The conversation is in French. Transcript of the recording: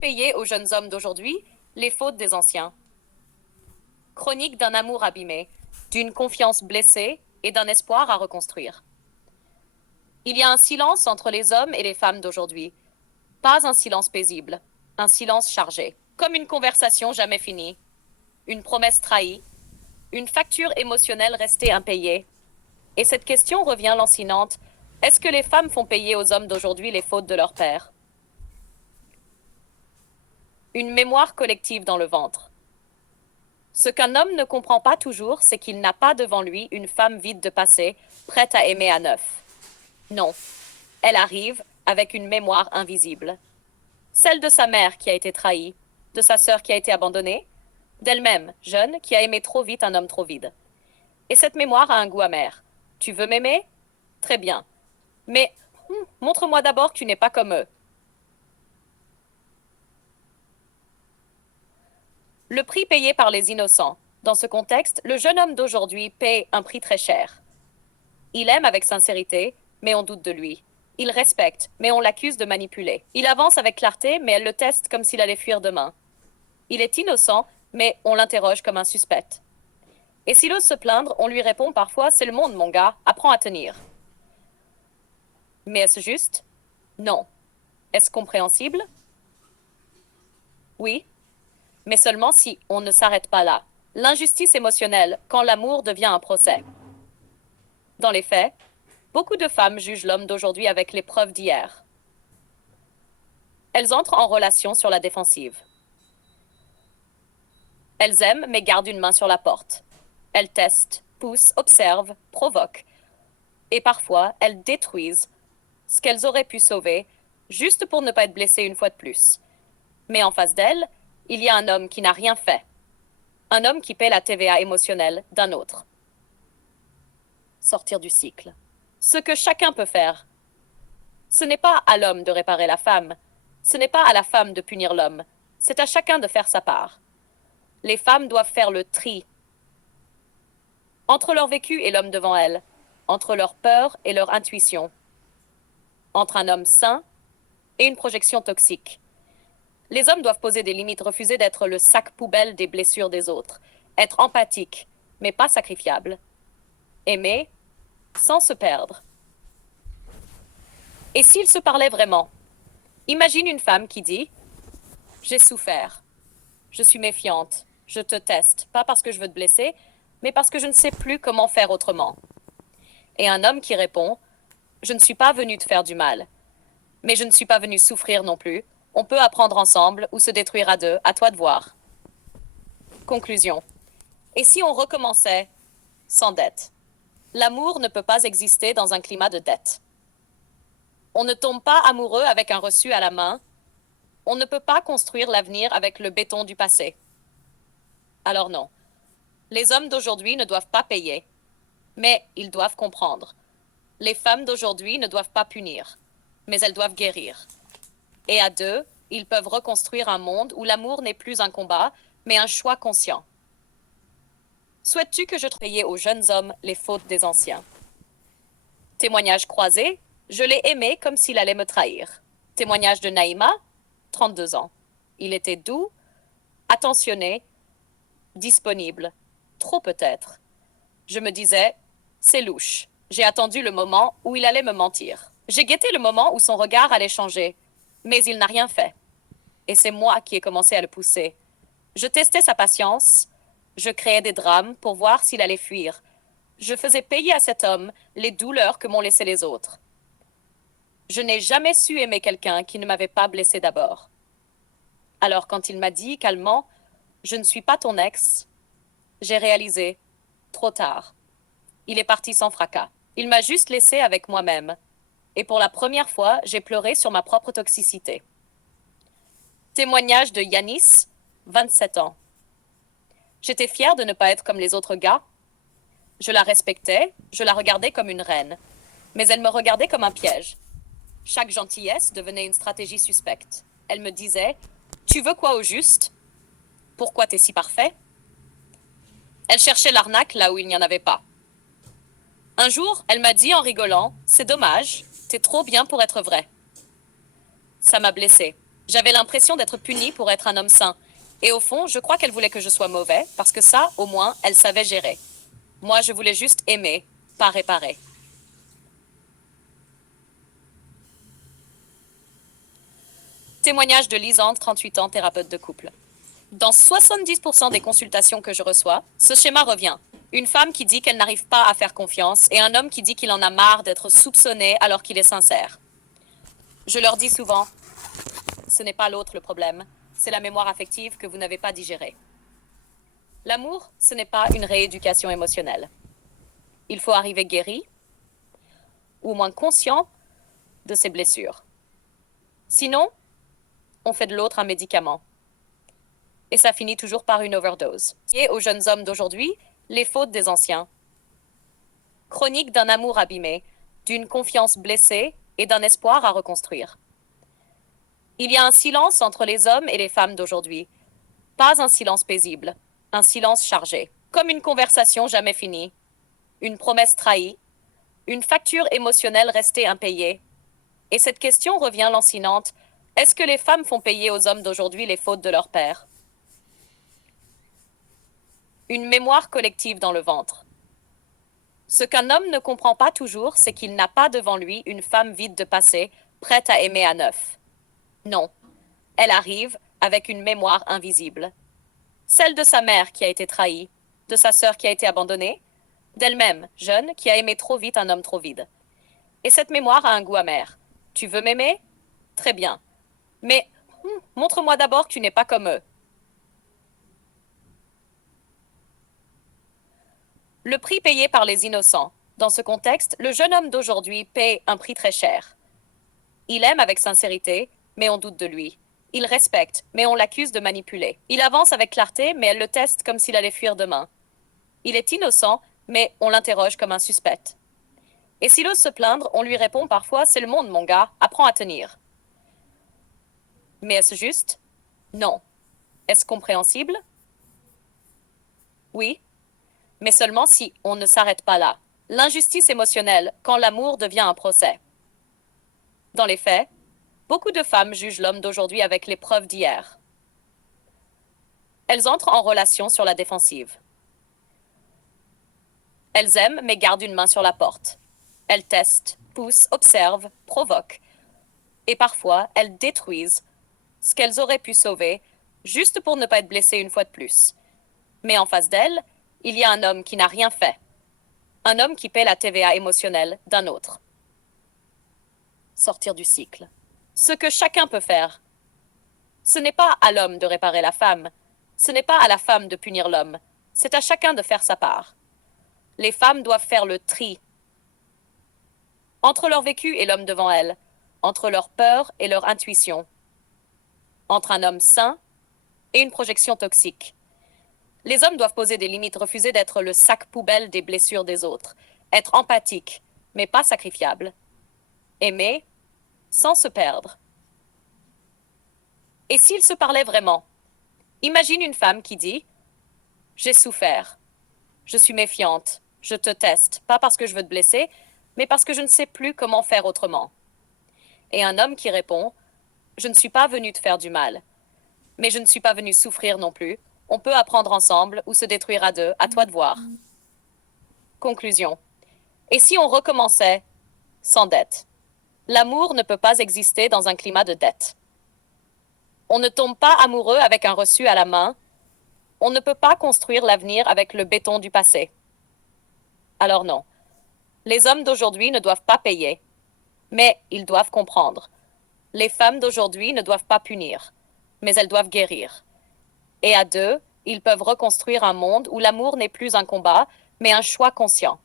Payer aux jeunes hommes d'aujourd'hui les fautes des anciens. Chronique d'un amour abîmé, d'une confiance blessée et d'un espoir à reconstruire. Il y a un silence entre les hommes et les femmes d'aujourd'hui. Pas un silence paisible, un silence chargé. Comme une conversation jamais finie, une promesse trahie, une facture émotionnelle restée impayée. Et cette question revient lancinante. Est-ce que les femmes font payer aux hommes d'aujourd'hui les fautes de leur père? Une mémoire collective dans le ventre. Ce qu'un homme ne comprend pas toujours, c'est qu'il n'a pas devant lui une femme vide de passé, prête à aimer à neuf. Non, elle arrive avec une mémoire invisible. Celle de sa mère qui a été trahie, de sa sœur qui a été abandonnée, d'elle-même, jeune, qui a aimé trop vite un homme trop vide. Et cette mémoire a un goût amer. Tu veux m'aimer? Très bien. Mais montre-moi d'abord que tu n'es pas comme eux. Le prix payé par les innocents. Dans ce contexte, le jeune homme d'aujourd'hui paie un prix très cher. Il aime avec sincérité, mais on doute de lui. Il respecte, mais on l'accuse de manipuler. Il avance avec clarté, mais elle le teste comme s'il allait fuir demain. Il est innocent, mais on l'interroge comme un suspect. Et s'il ose se plaindre, on lui répond parfois: c'est le monde, mon gars, apprends à tenir. Mais est-ce juste? Non. Est-ce compréhensible? Oui, mais seulement si on ne s'arrête pas là. L'injustice émotionnelle, quand l'amour devient un procès. Dans les faits, beaucoup de femmes jugent l'homme d'aujourd'hui avec les preuves d'hier. Elles entrent en relation sur la défensive. Elles aiment, mais gardent une main sur la porte. Elles testent, poussent, observent, provoquent. Et parfois, elles détruisent ce qu'elles auraient pu sauver, juste pour ne pas être blessées une fois de plus. Mais en face d'elles, il y a un homme qui n'a rien fait. Un homme qui paie la TVA émotionnelle d'un autre. Sortir du cycle. Ce que chacun peut faire. Ce n'est pas à l'homme de réparer la femme. Ce n'est pas à la femme de punir l'homme. C'est à chacun de faire sa part. Les femmes doivent faire le tri entre leur vécu et l'homme devant elles, entre leur peur et leur intuition, entre un homme sain et une projection toxique. Les hommes doivent poser des limites, refuser d'être le sac poubelle des blessures des autres, être empathique, mais pas sacrifiable, aimer sans se perdre. Et s'ils se parlaient vraiment? Imagine une femme qui dit: j'ai souffert, je suis méfiante, je te teste, pas parce que je veux te blesser, mais parce que je ne sais plus comment faire autrement. Et un homme qui répond: je ne suis pas venu te faire du mal, mais je ne suis pas venu souffrir non plus. On peut apprendre ensemble ou se détruire à deux, à toi de voir. Conclusion. Et si on recommençait sans dette? L'amour ne peut pas exister dans un climat de dette. On ne tombe pas amoureux avec un reçu à la main. On ne peut pas construire l'avenir avec le béton du passé. Alors non, les hommes d'aujourd'hui ne doivent pas payer, mais ils doivent comprendre. Les femmes d'aujourd'hui ne doivent pas punir, mais elles doivent guérir. Et à deux, ils peuvent reconstruire un monde où l'amour n'est plus un combat, mais un choix conscient. Souhaites-tu que je paye aux jeunes hommes les fautes des anciens? Témoignage croisé: je l'ai aimé comme s'il allait me trahir. Témoignage de Naïma, 32 ans. Il était doux, attentionné, disponible. Trop peut-être. Je me disais: c'est louche. J'ai attendu le moment où il allait me mentir. J'ai guetté le moment où son regard allait changer. Mais il n'a rien fait. Et c'est moi qui ai commencé à le pousser. Je testais sa patience. Je créais des drames pour voir s'il allait fuir. Je faisais payer à cet homme les douleurs que m'ont laissé les autres. Je n'ai jamais su aimer quelqu'un qui ne m'avait pas blessé d'abord. Alors quand il m'a dit calmement: je ne suis pas ton ex, j'ai réalisé, trop tard. Il est parti sans fracas. Il m'a juste laissé avec moi-même. Et pour la première fois, j'ai pleuré sur ma propre toxicité. Témoignage de Yanis, 27 ans. J'étais fière de ne pas être comme les autres gars. Je la respectais, je la regardais comme une reine. Mais elle me regardait comme un piège. Chaque gentillesse devenait une stratégie suspecte. Elle me disait: tu veux quoi au juste? Pourquoi t'es si parfait? Elle cherchait l'arnaque là où il n'y en avait pas. Un jour, elle m'a dit en rigolant: c'est dommage, t'es trop bien pour être vrai. Ça m'a blessée. J'avais l'impression d'être punie pour être un homme sain. Et au fond, je crois qu'elle voulait que je sois mauvais, parce que ça, au moins, elle savait gérer. Moi, je voulais juste aimer, pas réparer. Témoignage de Lisande, 38 ans, thérapeute de couple. Dans 70% des consultations que je reçois, ce schéma revient. Une femme qui dit qu'elle n'arrive pas à faire confiance et un homme qui dit qu'il en a marre d'être soupçonné alors qu'il est sincère. Je leur dis souvent, ce n'est pas l'autre le problème, c'est la mémoire affective que vous n'avez pas digérée. L'amour, ce n'est pas une rééducation émotionnelle. Il faut arriver guéri, ou au moins conscient de ses blessures. Sinon, on fait de l'autre un médicament. Et ça finit toujours par une overdose. Et aux jeunes hommes d'aujourd'hui, les fautes des anciens. Chronique d'un amour abîmé, d'une confiance blessée et d'un espoir à reconstruire. Il y a un silence entre les hommes et les femmes d'aujourd'hui. Pas un silence paisible, un silence chargé. Comme une conversation jamais finie, une promesse trahie, une facture émotionnelle restée impayée. Et cette question revient lancinante. Est-ce que les femmes font payer aux hommes d'aujourd'hui les fautes de leur père? Une mémoire collective dans le ventre. Ce qu'un homme ne comprend pas toujours, c'est qu'il n'a pas devant lui une femme vide de passé, prête à aimer à neuf. Non, elle arrive avec une mémoire invisible. Celle de sa mère qui a été trahie, de sa sœur qui a été abandonnée, d'elle-même, jeune, qui a aimé trop vite un homme trop vide. Et cette mémoire a un goût amer. Tu veux m'aimer? Très bien. Mais montre-moi d'abord que tu n'es pas comme eux. Le prix payé par les innocents. Dans ce contexte, le jeune homme d'aujourd'hui paie un prix très cher. Il aime avec sincérité, mais on doute de lui. Il respecte, mais on l'accuse de manipuler. Il avance avec clarté, mais elle le teste comme s'il allait fuir demain. Il est innocent, mais on l'interroge comme un suspect. Et s'il ose se plaindre, on lui répond parfois: c'est le monde, mon gars, apprends à tenir. Mais est-ce juste? Non. Est-ce compréhensible? Oui, mais seulement si on ne s'arrête pas là. L'injustice émotionnelle, quand l'amour devient un procès. Dans les faits, beaucoup de femmes jugent l'homme d'aujourd'hui avec les preuves d'hier. Elles entrent en relation sur la défensive. Elles aiment, mais gardent une main sur la porte. Elles testent, poussent, observent, provoquent. Et parfois, elles détruisent ce qu'elles auraient pu sauver, juste pour ne pas être blessées une fois de plus. Mais en face d'elles, il y a un homme qui n'a rien fait. Un homme qui paie la TVA émotionnelle d'un autre. Sortir du cycle. Ce que chacun peut faire. Ce n'est pas à l'homme de réparer la femme. Ce n'est pas à la femme de punir l'homme. C'est à chacun de faire sa part. Les femmes doivent faire le tri entre leur vécu et l'homme devant elles, entre leur peur et leur intuition, entre un homme sain et une projection toxique. Les hommes doivent poser des limites, refuser d'être le sac poubelle des blessures des autres, être empathique, mais pas sacrifiable, aimer sans se perdre. Et s'ils se parlaient vraiment? Imagine une femme qui dit: j'ai souffert, je suis méfiante, je te teste, pas parce que je veux te blesser, mais parce que je ne sais plus comment faire autrement. Et un homme qui répond: je ne suis pas venu te faire du mal, mais je ne suis pas venu souffrir non plus. On peut apprendre ensemble ou se détruire à deux, à toi de voir. Conclusion. Et si on recommençait sans dette? L'amour ne peut pas exister dans un climat de dette. On ne tombe pas amoureux avec un reçu à la main. On ne peut pas construire l'avenir avec le béton du passé. Alors non. Les hommes d'aujourd'hui ne doivent pas payer, mais ils doivent comprendre. Les femmes d'aujourd'hui ne doivent pas punir, mais elles doivent guérir. Et à deux, ils peuvent reconstruire un monde où l'amour n'est plus un combat, mais un choix conscient.